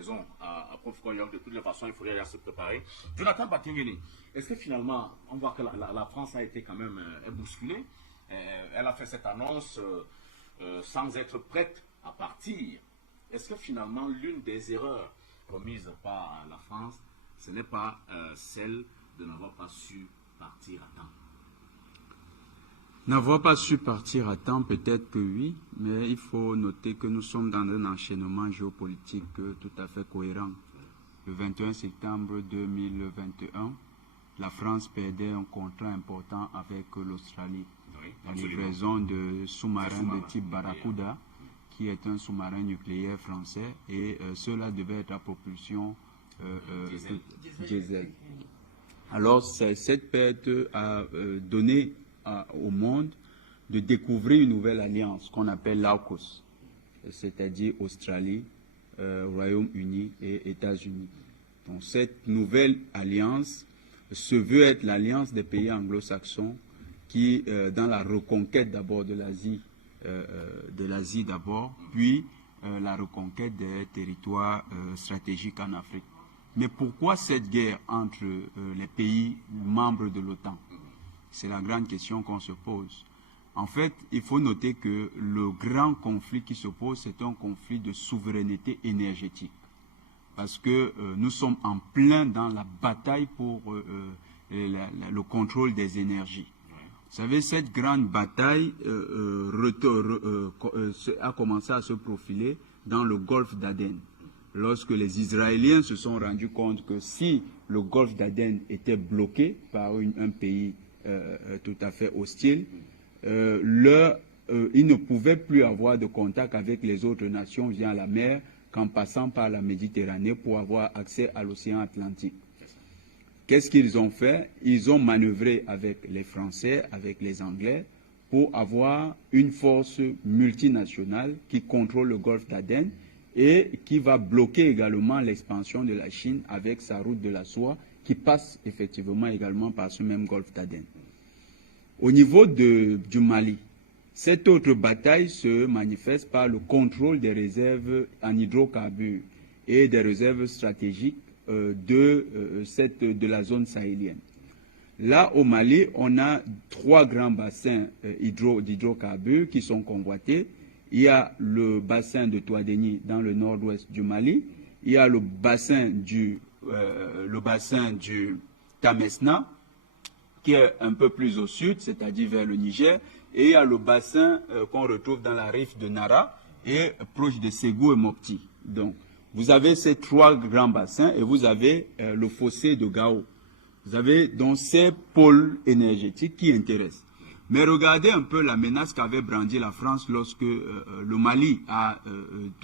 raison à Prof. Koyok. De toutes les façons, il faudrait se préparer. Jonathan Batingeli, est-ce que finalement, on voit que la France a été quand même bousculée? Elle a fait cette annonce sans être prête à partir. Est-ce que finalement, l'une des erreurs commises par la France, ce n'est pas celle de n'avoir pas su partir à temps? N'avoir pas su partir à temps, peut-être que oui, mais il faut noter que nous sommes dans un enchaînement géopolitique tout à fait cohérent. Le 21 septembre 2021, la France perdait un contrat important avec l'Australie. Oui, la livraison de sous-marins de type Barracuda, qui est un sous-marin nucléaire français, et cela devait être à propulsion diesel. Alors, cette perte a donné au monde de découvrir une nouvelle alliance qu'on appelle l'AUKUS, c'est-à-dire Australie, Royaume-Uni et États-Unis. Donc cette nouvelle alliance se veut être l'alliance des pays anglo-saxons qui, dans la reconquête d'abord de l'Asie d'abord, puis la reconquête des territoires stratégiques en Afrique. Mais pourquoi cette guerre entre les pays membres de l'OTAN? C'est la grande question qu'on se pose. En fait, il faut noter que le grand conflit qui se pose, c'est un conflit de souveraineté énergétique. Parce que nous sommes en plein dans la bataille pour le contrôle des énergies. Vous savez, cette grande bataille a commencé à se profiler dans le golfe d'Aden. Lorsque les Israéliens se sont rendus compte que si le golfe d'Aden était bloqué par un pays tout à fait hostile, ils ne pouvaient plus avoir de contact avec les autres nations via la mer qu'en passant par la Méditerranée pour avoir accès à l'océan Atlantique. Qu'est-ce qu'ils ont fait? Ils ont manœuvré avec les Français, avec les Anglais, pour avoir une force multinationale qui contrôle le golfe d'Aden et qui va bloquer également l'expansion de la Chine avec sa route de la soie qui passe effectivement également par ce même golfe d'Aden. Au niveau du Mali, cette autre bataille se manifeste par le contrôle des réserves en hydrocarbures et des réserves stratégiques de la zone sahélienne. Là, au Mali, on a 3 grands bassins d'hydrocarbures qui sont convoités. Il y a le bassin de Touadéni dans le nord-ouest du Mali. Il y a le bassin du Tamesna, qui est un peu plus au sud, c'est-à-dire vers le Niger. Et il y a le bassin qu'on retrouve dans la rive de Nara et proche de Ségou et Mopti. Donc, vous avez ces 3 grands bassins et vous avez le fossé de Gao. Vous avez donc ces pôles énergétiques qui intéressent. Mais regardez un peu la menace qu'avait brandie la France lorsque le Mali a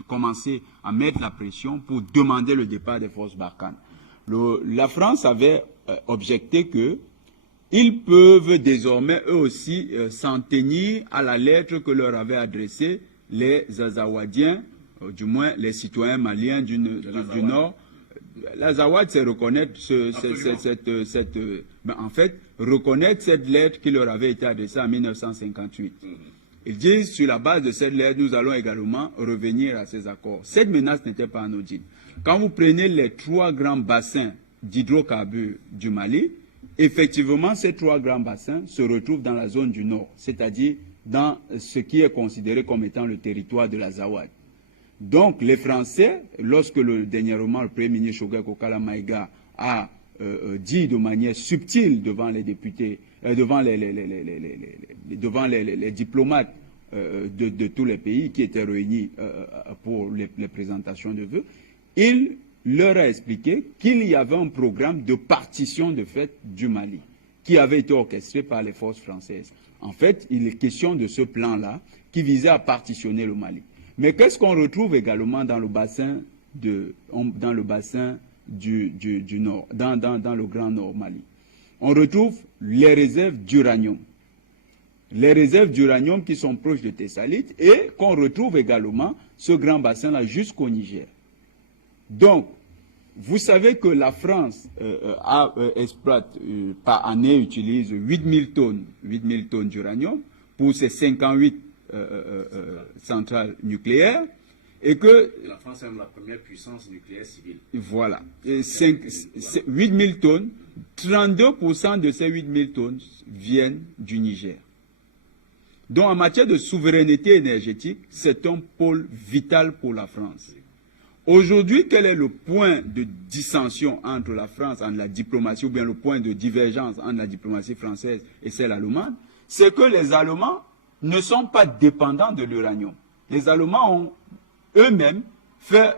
commencé à mettre la pression pour demander le départ des forces Barkhane. La France avait objecté qu'ils peuvent désormais eux aussi s'en tenir à la lettre que leur avaient adressée les Azawadiens, du moins les citoyens maliens du Nord. L'Azawad, c'est reconnaître reconnaître cette lettre qui leur avait été adressée en 1958. Ils disent, sur la base de cette lettre, nous allons également revenir à ces accords. Cette menace n'était pas anodine. Quand vous prenez les 3 grands bassins d'hydrocarbures du Mali, effectivement, ces 3 grands bassins se retrouvent dans la zone du Nord, c'est-à-dire dans ce qui est considéré comme étant le territoire de l'Azawad. Donc, les Français, lorsque dernièrement le Premier ministre Choguel Kokala Maïga a dit de manière subtile devant les députés, devant les diplomates de tous les pays qui étaient réunis pour les présentations de vœux, il leur a expliqué qu'il y avait un programme de partition de fait du Mali qui avait été orchestré par les forces françaises. En fait, il est question de ce plan-là qui visait à partitionner le Mali. Mais qu'est-ce qu'on retrouve également dans le bassin du Nord, dans le Grand Nord Mali? On retrouve les réserves d'uranium. Les réserves d'uranium qui sont proches de Tessalit et qu'on retrouve également ce grand bassin-là jusqu'au Niger. Donc, vous savez que la France exploite par année, utilise 8000 tonnes d'uranium pour ses 58 centrales nucléaires. Et que... Et la France est la première puissance nucléaire civile. Voilà. 8 000 tonnes, 32% de ces 8 000 tonnes viennent du Niger. Donc, en matière de souveraineté énergétique, c'est un pôle vital pour la France. Aujourd'hui, quel est le point de dissension entre la France, entre la diplomatie, ou bien le point de divergence entre la diplomatie française et celle allemande? C'est que les Allemands ne sont pas dépendants de l'uranium. Les Allemands ont eux-mêmes fait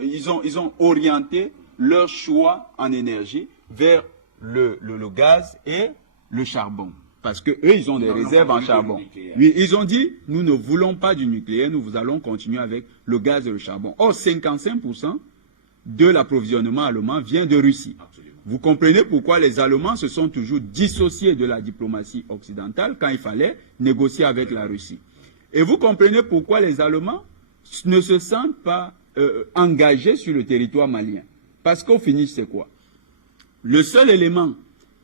ils ont orienté leur choix en énergie vers le gaz et le charbon. Parce que eux, ils ont des réserves en charbon. Oui, ils ont dit, nous ne voulons pas du nucléaire, nous allons continuer avec le gaz et le charbon. Or, 55% de l'approvisionnement allemand vient de Russie. Absolument. Vous comprenez pourquoi les Allemands se sont toujours dissociés de la diplomatie occidentale quand il fallait négocier avec la Russie. Et vous comprenez pourquoi les Allemands ne se sentent pas engagés sur le territoire malien. Parce qu'au finish, c'est quoi? Le seul élément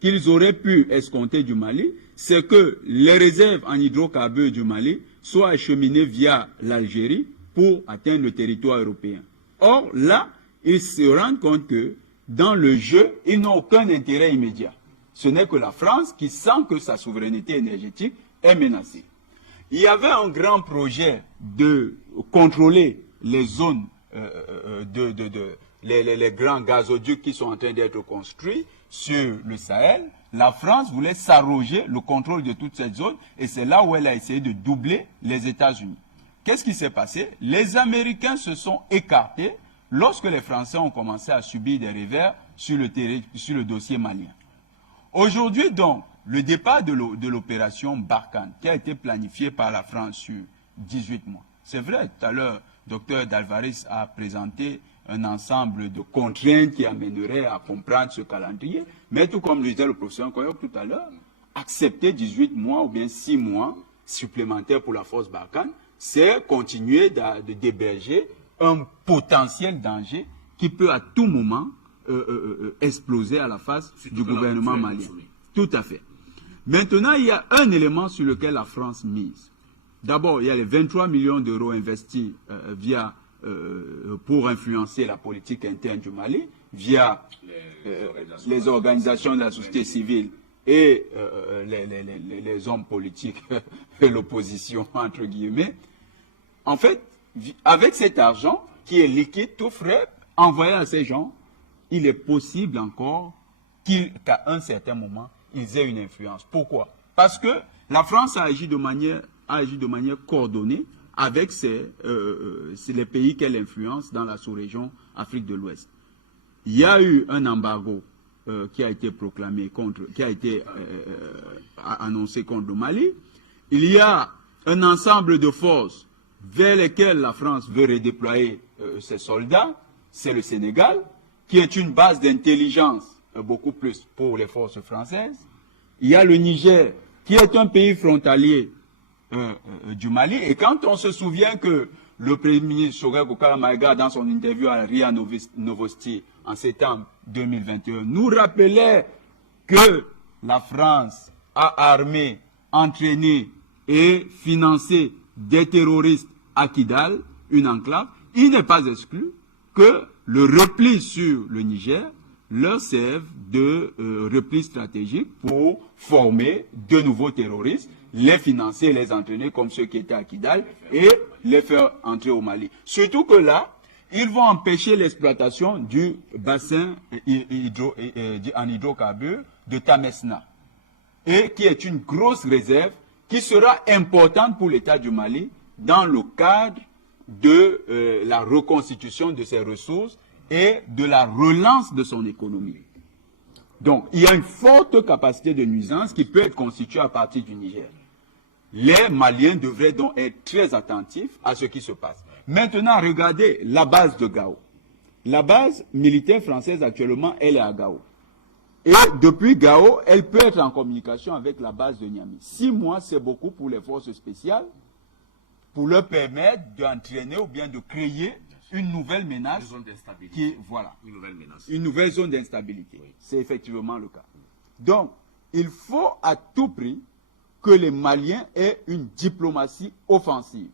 qu'ils auraient pu escompter du Mali, c'est que les réserves en hydrocarbures du Mali soient acheminées via l'Algérie pour atteindre le territoire européen. Or, là, ils se rendent compte que dans le jeu, ils n'ont aucun intérêt immédiat. Ce n'est que la France qui sent que sa souveraineté énergétique est menacée. Il y avait un grand projet de contrôler les zones, les grands gazoducs qui sont en train d'être construits sur le Sahel. La France voulait s'arroger le contrôle de toute cette zone et c'est là où elle a essayé de doubler les États-Unis. Qu'est-ce qui s'est passé? Les Américains se sont écartés lorsque les Français ont commencé à subir des revers sur le dossier malien. Aujourd'hui, donc, le départ de l'opération Barkhane, qui a été planifié par la France sur 18 mois. C'est vrai, tout à l'heure, Dr Dalvaris a présenté un ensemble de contraintes qui amèneraient à comprendre ce calendrier, mais tout comme le disait le professeur Koyok tout à l'heure, accepter 18 mois ou bien 6 mois supplémentaires pour la force Barkhane, c'est continuer d'héberger un potentiel danger qui peut à tout moment exploser à la face du gouvernement malien. Tout à fait. Maintenant, il y a un élément sur lequel la France mise. D'abord, il y a les 23 millions d'euros investis pour influencer la politique interne du Mali via les organisations de la société civile et les hommes politiques et l'opposition, entre guillemets. En fait, avec cet argent qui est liquide, tout frais, envoyé à ces gens, il est possible encore qu'à un certain moment, ils aient une influence. Pourquoi? Parce que la France a agi de manière coordonnée avec les pays qu'elle influence dans la sous-région Afrique de l'Ouest. Il y a eu un embargo qui a été proclamé annoncé contre le Mali. Il y a un ensemble de forces vers lesquelles la France veut redéployer ses soldats. C'est le Sénégal, qui est une base d'intelligence beaucoup plus pour les forces françaises. Il y a le Niger, qui est un pays frontalier du Mali. Et quand on se souvient que le Premier ministre Choguel Kokala Maïga, dans son interview à RIA Novosti en septembre 2021, nous rappelait que la France a armé, entraîné et financé des terroristes à Kidal, une enclave, il n'est pas exclu que le repli sur le Niger leur serve de repli stratégique pour former de nouveaux terroristes, les financer, les entraîner comme ceux qui étaient à Kidal et les faire entrer au Mali. Surtout que là, ils vont empêcher l'exploitation du bassin en hydrocarbures de Tamesna, et qui est une grosse réserve qui sera importante pour l'État du Mali dans le cadre de la reconstitution de ses ressources et de la relance de son économie. Donc, il y a une forte capacité de nuisance qui peut être constituée à partir du Niger. Les Maliens devraient donc être très attentifs à ce qui se passe. Maintenant, regardez la base de Gao. La base militaire française actuellement, elle est à Gao. Et depuis Gao, elle peut être en communication avec la base de Niamey. 6 mois, c'est beaucoup pour les forces spéciales, pour leur permettre d'entraîner ou bien de créer une nouvelle menace. Une zone d'instabilité. Voilà. Une nouvelle menace. Une nouvelle zone d'instabilité. Oui. C'est effectivement le cas. Donc, il faut à tout prix que les Maliens aient une diplomatie offensive.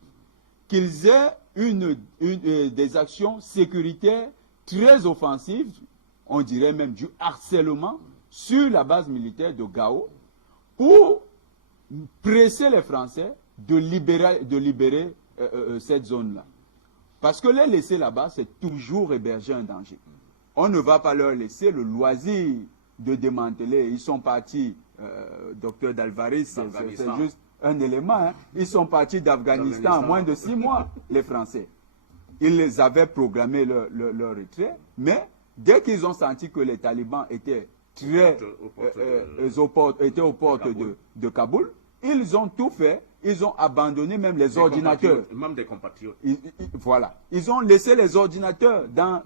Qu'ils aient des actions sécuritaires très offensives, on dirait même du harcèlement, sur la base militaire de Gao, pour presser les Français de libérer cette zone-là. Parce que les laisser là-bas, c'est toujours héberger un danger. On ne va pas leur laisser le loisir de démanteler. Ils sont partis, docteur Dalvaris, c'est juste un élément. Hein. Ils sont partis d'Afghanistan en moins de 6 mois, les Français. Ils les avaient programmé leur retrait, mais dès qu'ils ont senti que les talibans étaient aux portes de Kaboul, ils ont tout fait. Ils ont abandonné même les ordinateurs. Même des compatriotes. Voilà. Ils ont laissé les ordinateurs dans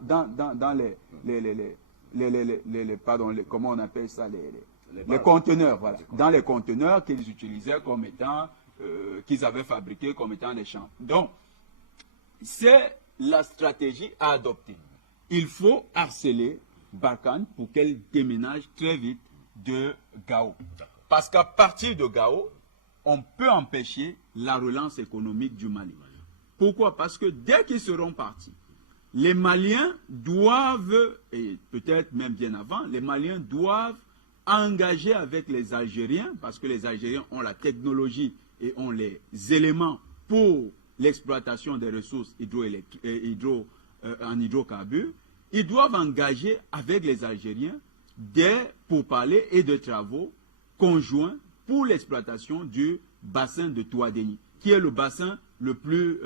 comment on appelle ça, les conteneurs, voilà. Dans les conteneurs qu'ils utilisaient comme étant, qu'ils avaient fabriqués comme étant des champs. Donc, c'est la stratégie à adopter. Il faut harceler Barkhane pour qu'elle déménage très vite de Gao. Parce qu'à partir de Gao, on peut empêcher la relance économique du Mali. Pourquoi? Parce que dès qu'ils seront partis, les Maliens doivent, et peut-être même bien avant, les Maliens doivent engager avec les Algériens, parce que les Algériens ont la technologie et ont les éléments pour l'exploitation des ressources en hydrocarbures. Ils doivent engager avec les Algériens des pourparlers et des travaux conjoints pour l'exploitation du bassin de Touadéni, qui est le bassin le plus,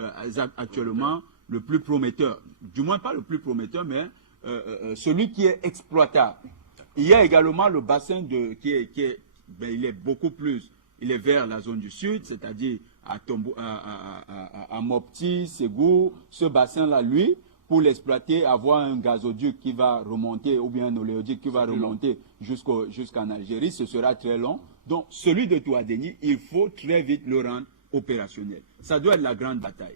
actuellement, le plus prometteur. Du moins pas le plus prometteur, mais celui qui est exploitable. Il y a également le bassin il est beaucoup plus, il est vers la zone du sud, c'est-à-dire à Mopti, Ségou, ce bassin-là, lui, pour l'exploiter, avoir un gazoduc qui va remonter, ou bien un oléoduc qui va remonter jusqu'en Algérie, ce sera très long. Donc, celui de Touadéni, il faut très vite le rendre opérationnel. Ça doit être la grande bataille.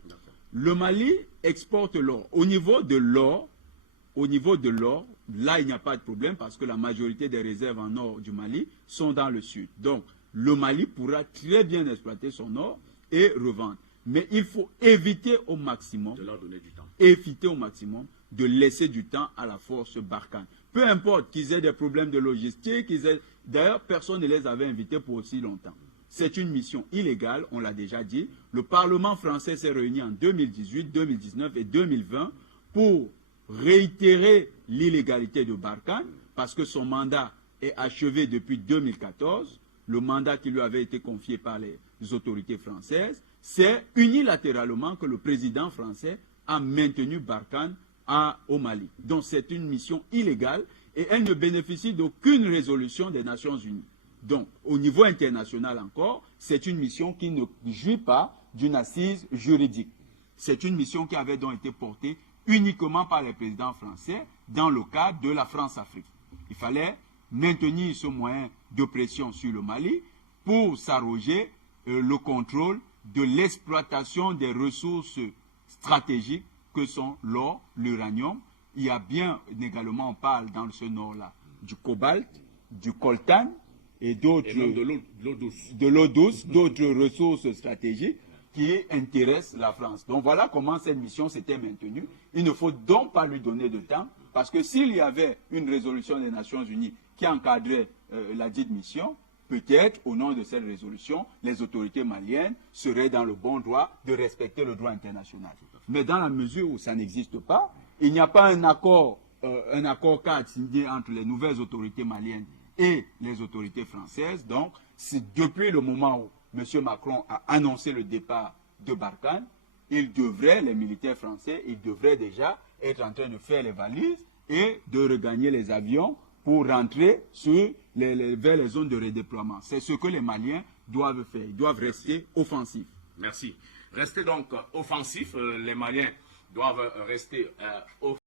Le Mali exporte l'or. Au niveau de l'or, là, il n'y a pas de problème parce que la majorité des réserves en or du Mali sont dans le sud. Donc, le Mali pourra très bien exploiter son or et revendre. Mais il faut éviter au maximum, de leur donner du temps. éviter au maximum de laisser du temps à la force Barkhane. Peu importe qu'ils aient des problèmes de logistique, d'ailleurs, personne ne les avait invités pour aussi longtemps. C'est une mission illégale, on l'a déjà dit. Le Parlement français s'est réuni en 2018, 2019 et 2020 pour réitérer l'illégalité de Barkhane parce que son mandat est achevé depuis 2014. Le mandat qui lui avait été confié par les autorités françaises, c'est unilatéralement que le président français a maintenu Barkhane au Mali. Donc c'est une mission illégale et elle ne bénéficie d'aucune résolution des Nations Unies. Donc au niveau international encore, c'est une mission qui ne jouit pas d'une assise juridique. C'est une mission qui avait donc été portée uniquement par les présidents français dans le cadre de la France-Afrique. Il fallait maintenir ce moyen de pression sur le Mali pour s'arroger le contrôle de l'exploitation des ressources stratégiques que sont l'or, l'uranium. Il y a bien, également on parle dans ce nord-là, du cobalt, du coltan et d'autres, de l'eau douce, d'autres ressources stratégiques qui intéressent la France. Donc voilà comment cette mission s'était maintenue. Il ne faut donc pas lui donner de temps, parce que s'il y avait une résolution des Nations Unies qui encadrait la dite mission, peut-être, au nom de cette résolution, les autorités maliennes seraient dans le bon droit de respecter le droit international. Mais dans la mesure où ça n'existe pas, il n'y a pas un accord cadre signé entre les nouvelles autorités maliennes et les autorités françaises. Donc, c'est depuis le moment où M. Macron a annoncé le départ de Barkhane, les militaires français, ils devraient déjà être en train de faire les valises et de regagner les avions pour rentrer vers les zones de redéploiement. C'est ce que les Maliens doivent faire. Ils doivent rester offensifs. Merci. Rester donc offensifs. Les Maliens doivent rester offensifs.